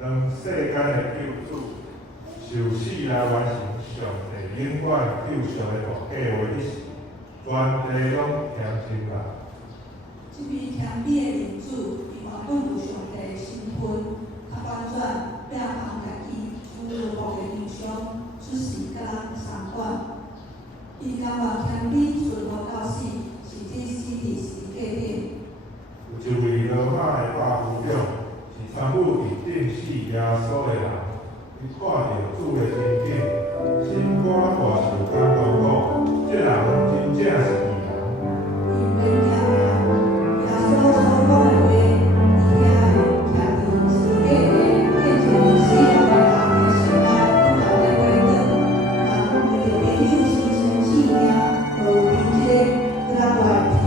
让世间的救主受死来完成上帝永远救赎的大计划的事，全地拢听真啦。这位天地的领主，以原本有上帝的身份，较婉转，并行家己主落幕的形象，出世甲人相管。伊甘愿谦卑顺服到死，甚至死伫十字架顶。有一位罗马的大夫长，是参与伫钉死耶稣的人，伊看到主的情景，心肝大受感动讲，这人真正是异人。伊免惊讶，耶稣所讲的话，伊也会徛伫十字架顶，见证死人的人的心爱不断的回转，人为着朋友牺牲性命，无有凭这个搁较大的天。